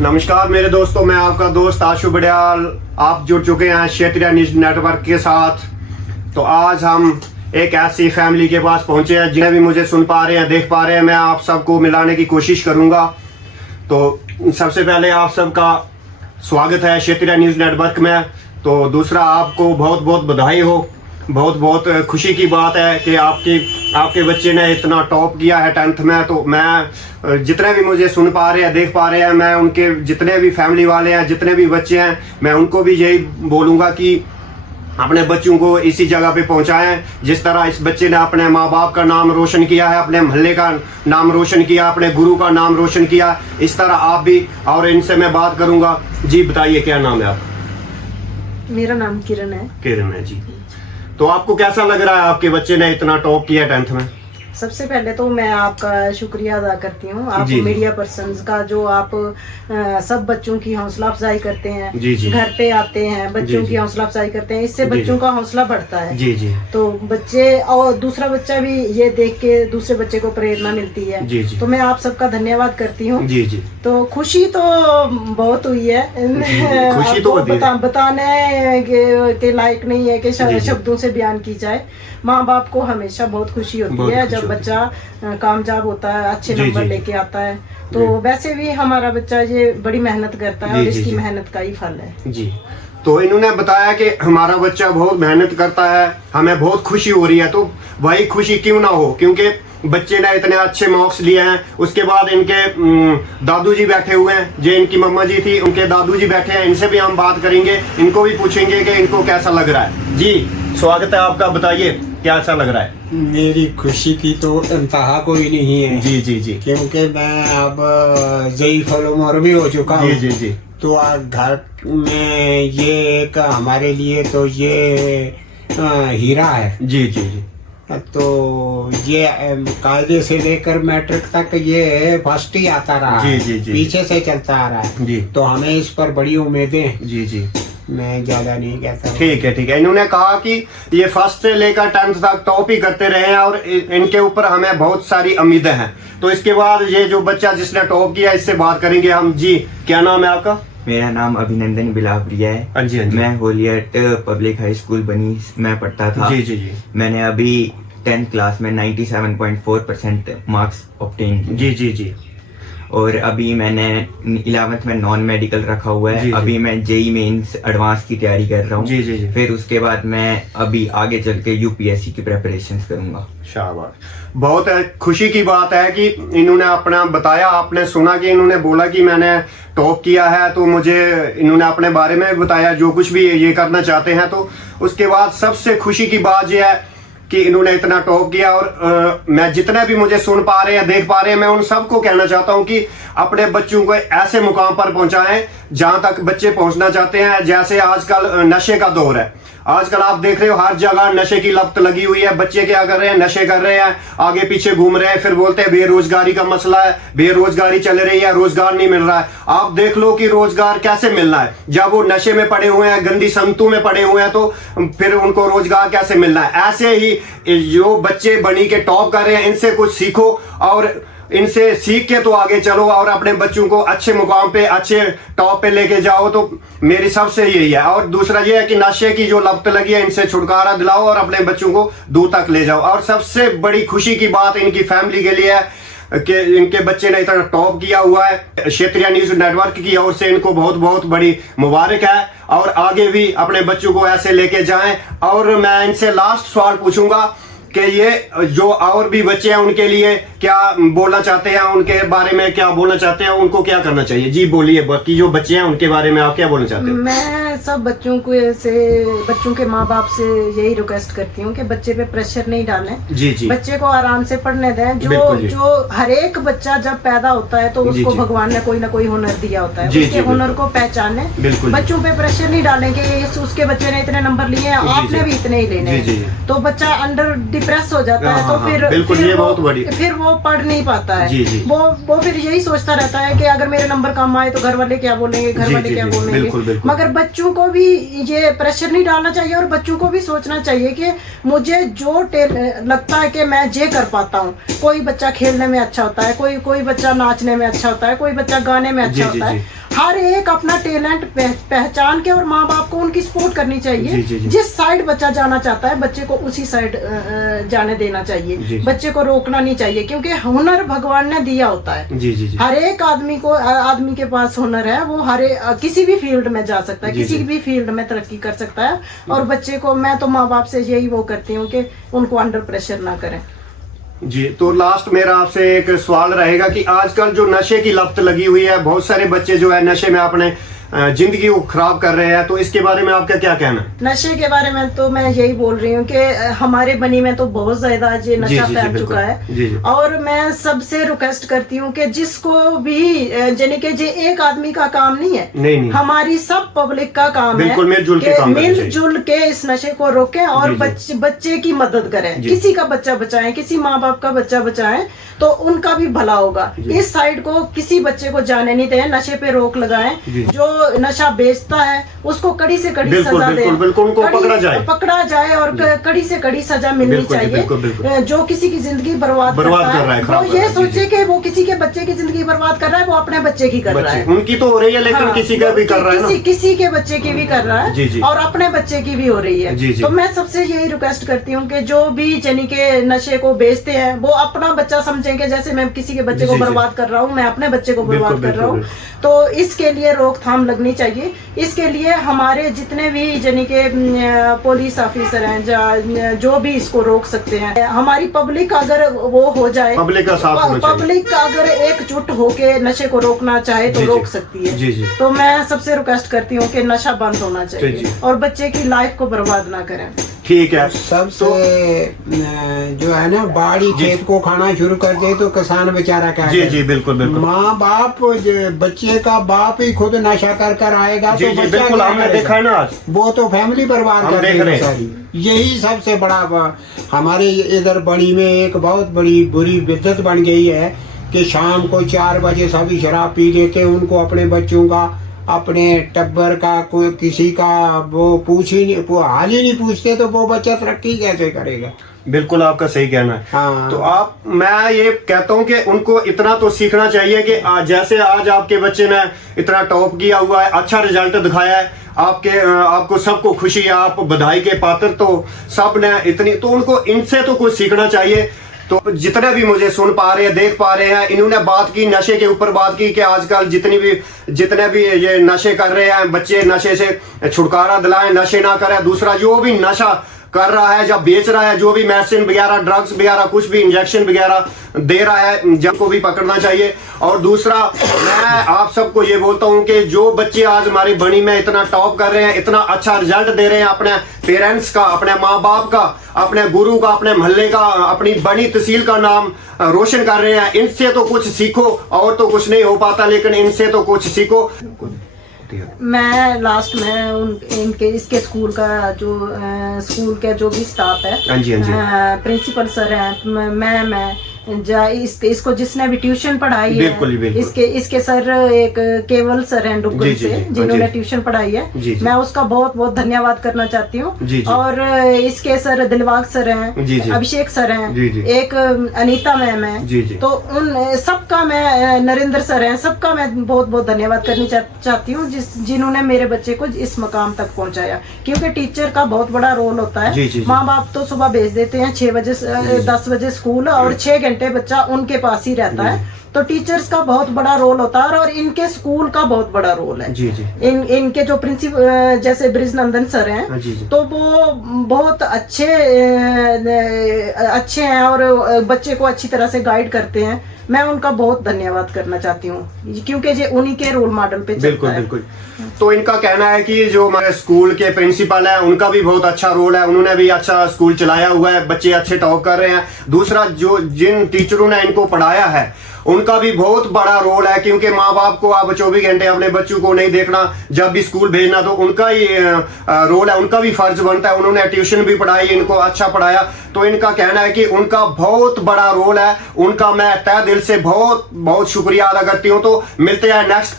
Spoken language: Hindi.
नमस्कार मेरे दोस्तों, मैं आपका दोस्त आशु बड़ियाल। आप जुड़ चुके हैं क्षेत्रीय न्यूज नेटवर्क के साथ। तो आज हम एक ऐसी फैमिली के पास पहुंचे हैं जिन्हें भी मुझे सुन पा रहे हैं, देख पा रहे हैं। मैं आप सबको मिलाने की कोशिश करूंगा। तो सबसे पहले आप सबका स्वागत है क्षेत्रीय न्यूज नेटवर्क में। तो दूसरा, आपको बहुत बहुत बधाई हो। बहुत बहुत खुशी की बात है कि आपके बच्चे ने इतना टॉप किया है 10th में। तो मैं जितने भी मुझे सुन पा रहे हैं, देख पा रहे हैं, मैं उनके जितने भी फैमिली वाले हैं, जितने भी बच्चे हैं, मैं उनको भी यही बोलूँगा कि अपने बच्चों को इसी जगह पे पहुंचाएं जिस तरह इस बच्चे ने अपने माँ बाप का नाम रोशन किया है, अपने मोहल्ले का नाम रोशन किया, अपने गुरु का नाम रोशन किया। इस तरह आप भी। और इनसे मैं बात करूँगा। जी बताइए, क्या नाम है आपका? मेरा नाम किरण है। किरण है जी। तो आपको कैसा लग रहा है आपके बच्चे ने इतना टॉप किया 10th में? सबसे पहले तो मैं आपका शुक्रिया अदा करती हूँ, आप मीडिया पर्सन्स का, जो आप सब बच्चों की हौसला अफजाई करते हैं। जी। घर पे आते हैं, बच्चों की हौसला अफजाई करते हैं। इससे बच्चों का हौसला बढ़ता है। जी। तो बच्चे और दूसरा बच्चा भी ये देख के दूसरे बच्चे को प्रेरणा मिलती है। जी। तो मैं आप सबका धन्यवाद करती हूँ। जी। तो खुशी तो बहुत हुई है। खुशी तो बताने के लायक नहीं है कि शब्दों से बयान की जाए। माँ बाप को हमेशा बहुत खुशी होती है जब बच्चा कामयाब होता है, अच्छे नंबर लेके आता है। तो वैसे भी हमारा बच्चा ये बड़ी मेहनत करता है और इसकी मेहनत का ही फल है जी। तो इन्होंने बताया कि हमारा बच्चा बहुत मेहनत करता है, हमें बहुत खुशी हो रही है। तो वही खुशी क्यों ना हो, क्योंकि बच्चे ने इतने अच्छे मार्क्स लिए हैं। उसके बाद इनके दादू जी बैठे हुए हैं, जो इनकी मम्मा जी थी, उनके दादू जी बैठे हैं। इनसे भी हम बात करेंगे, इनको भी पूछेंगे कि इनको कैसा लग रहा है। जी स्वागत है आपका, बताइए क्या ऐसा लग रहा है? मेरी खुशी की तो इंतहा कोई नहीं है। जी। क्योंकि मैं अब जई फलोमर भी हो चुका हूँ। जी। तो घर में ये एक हमारे लिए तो ये हीरा है। जी। तो ये कायदे से लेकर मैट्रिक तक ये फर्स्ट ही आता रहा है। जी। पीछे से चलता आ रहा है। जी। तो हमें इस पर बड़ी उम्मीदें। जी। मैं ज्यादा नहीं कहता। ठीक है। इन्होंने कहा कि ये फर्स्ट से लेकर 10th तक टॉप ही करते रहे हैं और इनके ऊपर हमें बहुत सारी उम्मीदें हैं। तो इसके बाद ये जो बच्चा जिसने टॉप किया, इससे बात करेंगे हम। जी क्या नाम है आपका? मेरा नाम अभिनंदन बिलावरिया है। हाँ जी। मैं होलियट पब्लिक हाई स्कूल बनी में पढ़ता था। जी। मैंने अभी 10th क्लास में 97.4% मार्क्स ऑब्टेन किए। जी। और अभी मैंने 11th में नॉन मेडिकल रखा हुआ है। अभी मैं जेई मेंस एडवांस की तैयारी कर रहा हूँ। जी। फिर उसके बाद मैं अभी आगे चल के यूपीएससी की प्रेपरेशन करूंगा। शाबाश। बहुत खुशी की बात है कि इन्होंने अपना बताया, आपने सुना कि इन्होंने बोला कि मैंने टॉप किया है। तो मुझे इन्होंने अपने बारे में बताया जो कुछ भी ये करना चाहते हैं। तो उसके बाद सबसे खुशी की बात यह है कि इन्होंने इतना टॉप किया। और मैं जितने भी मुझे सुन पा रहे हैं, देख पा रहे हैं, मैं उन सबको कहना चाहता हूं कि अपने बच्चों को ऐसे मुकाम पर पहुंचाएं जहां तक बच्चे पहुंचना चाहते हैं। जैसे आजकल नशे का दौर है, आजकल आप देख रहे हो हर जगह नशे की लत लगी हुई है। बच्चे क्या कर रहे हैं? नशे कर रहे हैं, आगे पीछे घूम रहे हैं, फिर बोलते हैं बेरोजगारी का मसला है, बेरोजगारी चल रही है, रोजगार नहीं मिल रहा है। आप देख लो कि रोजगार कैसे मिलना है जब वो नशे में पड़े हुए हैं, गंदी संगतों में पड़े हुए हैं। तो फिर उनको रोजगार कैसे मिलना है? ऐसे ही जो बच्चे बनी के टॉप कर रहे हैं, इनसे कुछ सीखो और इनसे सीख के तो आगे चलो और अपने बच्चों को अच्छे मुकाम पे, अच्छे टॉप पे लेके जाओ। तो मेरी सबसे यही है। और दूसरा ये है कि नशे की जो लत लगी है, इनसे छुटकारा दिलाओ और अपने बच्चों को दूर तक ले जाओ। और सबसे बड़ी खुशी की बात इनकी फैमिली के लिए है कि इनके बच्चे ने इतना टॉप किया हुआ है। क्षेत्रीय न्यूज नेटवर्क की ओर से इनको बहुत बहुत बड़ी मुबारक है और आगे भी अपने बच्चों को ऐसे लेके जाएं। और मैं इनसे लास्ट सवाल पूछूंगा कि ये जो और भी बच्चे हैं उनके लिए क्या बोलना चाहते हैं, उनके बारे में क्या बोलना चाहते हैं, उनको क्या करना चाहिए? जी बोलिए, बाकी जो बच्चे हैं उनके बारे में आप क्या बोलना चाहते हैं? मैं सब बच्चों के माँ बाप से यही रिक्वेस्ट करती हूँ कि बच्चे पे प्रेशर नहीं डालें। जी। बच्चे को आराम से पढ़ने दें। जो हर एक बच्चा जब पैदा होता है तो उसको भगवान ने कोई ना कोई हुनर दिया होता है। उसके हुनर को पहचाने। बच्चों पे प्रेशर नहीं डालें कि उसके बच्चे ने इतने नंबर लिए हैं, आपने भी इतने ही लेने हैं। तो बच्चा अंडर डिप्रेस हो जाता है, हाँ, तो फिर बिल्कुल, फिर ये वो- बहुत बड़ी- फिर वो पढ़ नहीं पाता है। जी, जी। वो फिर यही सोचता रहता है कि अगर मेरे नंबर कम आए तो घर वाले क्या बोलेंगे, घर जी, वाले जी, क्या जी, बोलेंगे। बिल्कुल, बिल्कुल। मगर बच्चों को भी ये प्रेशर नहीं डालना चाहिए, और बच्चों को भी सोचना चाहिए कि मुझे जो लगता है कि मैं ये कर पाता हूँ। कोई बच्चा खेलने में अच्छा होता है, कोई बच्चा नाचने में अच्छा होता है, कोई बच्चा गाने में अच्छा जी, जी, होता है। जी। हर एक अपना टैलेंट पहचान के, और माँ बाप को उनकी सपोर्ट करनी चाहिए। जी, जी, जी। जिस साइड बच्चा जाना चाहता है, बच्चे को उसी साइड जाने देना जी, चाहिए। जी। बच्चे को रोकना नहीं चाहिए, क्योंकि हुनर भगवान ने दिया होता है। जी, जी, जी। हर एक आदमी के पास हुनर है, वो किसी भी फील्ड में जा सकता है, जी, किसी जी। भी फील्ड में तरक्की कर सकता है। और बच्चे को मैं तो माँ बाप से यही वो करती हूँ कि उनको अंडर प्रेशर ना करें। जी, तो लास्ट मेरा आपसे एक सवाल रहेगा कि आजकल जो नशे की लत लगी हुई है, बहुत सारे बच्चे जो है नशे में अपने जिंदगी को खराब कर रहे हैं, तो इसके बारे में आपका क्या कहना है? नशे के बारे में तो मैं यही बोल रही हूँ कि हमारे बनी में तो बहुत ज्यादा ये जी, नशा जी, जी, फैल बिल्कुल। चुका है। जी, जी। और मैं सबसे रिक्वेस्ट करती हूँ कि जिसको भी यानी कि ये एक आदमी का काम नहीं है, नहीं। हमारी सब पब्लिक का काम है। बिल्कुल, मिलजुल के कि काम करना चाहिए। मिलजुल के इस नशे को रोकें और जी, जी। बच्चे की मदद करें। जी। किसी का बच्चा बचाएं, किसी माँ बाप का बच्चा बचाएं, तो उनका भी भला होगा। इस साइड को किसी बच्चे को जाने नहीं दें, नशे पे रोक लगाएं। जी। जो नशा बेचता है उसको कड़ी से कड़ी बिल्कुल, सजा बिल्कुल, दें। बिल्कुल, उनको पकड़ा जाए और कड़ी से कड़ी सजा मिलनी बिल्कुल जी, चाहिए। बिल्कुल, बिल्कुल। जो किसी की जिंदगी बर्बाद बर्बाद करता कर रहा है, खराब वो कर रहा ये है, जी, सोचे कि वो किसी के बच्चे की जिंदगी बर्बाद कर रहा है, वो अपने बच्चे की कर रहा है। उनकी तो हो रही है, लेकिन हाँ, किसी का भी कर रहा है ना। किसी के बच्चे की भी कर रहा जी, जी। है, और अपने बच्चे की भी हो रही है। जी, जी। तो मैं सबसे यही रिक्वेस्ट करती हूँ कि जो भी यानी के नशे को बेचते हैं, वो अपना बच्चा समझेंगे। जैसे मैं किसी के बच्चे जी, को जी। बर्बाद कर रहा हूँ, मैं अपने बच्चे को बिल्कुल, बर्बाद कर रहा हूँ। बिल्कुल, तो इसके लिए रोकथाम लगनी चाहिए। इसके लिए हमारे जितने भी यानी के पुलिस ऑफिसर हैं, जो भी इसको रोक सकते हैं, हमारी पब्लिक अगर वो हो जाए, पब्लिक का साथ होना चाहिए। पब्लिक अगर एकजुट होके नशे को रोकना चाहे तो जी, रोक जी। सकती है। जी, जी। तो मैं सबसे रिक्वेस्ट करती हूँ कि नशा बंद होना जी, चाहिए, जी। और बच्चे की लाइफ को बर्बाद ना करें। ठीक है। सबसे जो है ना, बाड़ी खेत को खाना शुरू कर दे तो किसान बेचारा क्या जी, करे? जी, बिल्कुल, बिल्कुल। माँ बाप बच्चे का बाप ही खुद नशा कर आएगा जी, तो जी, बच्चा बिल्कुल, क्या हमने करेगा? देखा है ना आज। वो तो फैमिली बर्बाद हम कर देख देगा रहे हैं। सारी। यही सबसे बड़ा हमारे इधर बड़ी में एक बहुत बड़ी बुरी बिद्दत बन गई है कि शाम को 4 बजे सभी शराब पी लेते हैं। उनको अपने बच्चों का, अपने टब्बर का, कोई किसी का वो हाल ही नहीं पूछते, तो वो बच्चा तरक्की कैसे करेगा? बिल्कुल, आपका सही कहना है। हाँ। तो मैं ये कहता हूँ कि उनको इतना तो सीखना चाहिए कि जैसे आज आपके बच्चे ने इतना टॉप किया हुआ है, अच्छा रिजल्ट दिखाया है, आपको सबको खुशी है, आप बधाई के पात्र, तो सब ने इतनी, तो उनको इनसे तो कुछ सीखना चाहिए। तो जितने भी मुझे सुन पा रहे हैं, देख पा रहे हैं, इन्होंने बात की, नशे के ऊपर बात की कि आजकल जितने भी ये नशे कर रहे हैं, बच्चे नशे से छुटकारा दिलाएं, नशे ना करें। दूसरा, जो भी नशा कर रहा है, जब बेच रहा है, जो भी मेडिसिन वगैरह, ड्रग्स वगैरह, कुछ भी इंजेक्शन वगैरह दे रहा है, जब को भी पकड़ना चाहिए। और दूसरा, मैं आप सबको ये बोलता हूँ कि जो बच्चे आज हमारी बनी में इतना टॉप कर रहे हैं, इतना अच्छा रिजल्ट दे रहे हैं, अपने पेरेंट्स का, अपने माँ बाप का, अपने गुरु का, अपने मोहल्ले का, अपनी बनी तहसील का नाम रोशन कर रहे हैं, इनसे तो कुछ सीखो। और तो कुछ नहीं हो पाता, लेकिन इनसे तो कुछ सीखो। मैं लास्ट में इनके इसके स्कूल का स्कूल के जो भी स्टाफ है, हाँ जी, हाँ जी। प्रिंसिपल सर हैं, मैं इसको जिसने भी ट्यूशन पढ़ाई है, बिल्कुल, बिल्कुल। इसके सर एक केवल सर हैं डुग्गल जी, जी, से, जी, जिन्होंने जी। ट्यूशन पढ़ाई है। जी, जी। मैं उसका बहुत बहुत धन्यवाद करना चाहती हूँ। जी, जी। और इसके सर दिलबाग सर हैं, जी, जी। अभिषेक सर हैं, जी, जी। एक अनीता मैम है। जी, जी। तो उन सबका मैं, नरेंद्र सर हैं, सबका मैं बहुत बहुत धन्यवाद करनी चाहती हूँ, जिन्होंने मेरे बच्चे को इस मकाम तक पहुंचाया। क्योंकि टीचर का बहुत बड़ा रोल होता जी, है। जी, जी। माँ बाप तो सुबह भेज देते हैं 6 बजे 10 बजे स्कूल, और 6 घंटे बच्चा उनके पास ही रहता है। तो टीचर्स का बहुत बड़ा रोल होता है, और इनके स्कूल का बहुत बड़ा रोल है। जी, जी। इनके जो प्रिंसिपल जैसे ब्रिजनंदन सर हैं, जी, जी। तो वो बहुत अच्छे हैं और बच्चे को अच्छी तरह से गाइड करते हैं। मैं उनका बहुत धन्यवाद करना चाहती हूँ, क्योंकि ये उन्हीं के रोल मॉडल पे चलता बिल्कुल, है। बिल्कुल। तो इनका कहना है कि जो हमारे स्कूल के प्रिंसिपल है, उनका भी बहुत अच्छा रोल है, उन्होंने भी अच्छा स्कूल चलाया हुआ है, बच्चे अच्छे टॉप कर रहे हैं। दूसरा, जो जिन टीचरों ने इनको पढ़ाया है, उनका भी बहुत बड़ा रोल है, क्योंकि माँ बाप को अब 24 घंटे अपने बच्चों को नहीं देखना, जब भी स्कूल भेजना तो उनका ही रोल है, उनका भी फर्ज बनता है। उन्होंने ट्यूशन भी पढ़ाई, इनको अच्छा पढ़ाया, तो इनका कहना है कि उनका बहुत बड़ा रोल है। उनका मैं तहे दिल से बहुत बहुत शुक्रिया अदा करती हूँ। तो मिलते हैं नेक्स्ट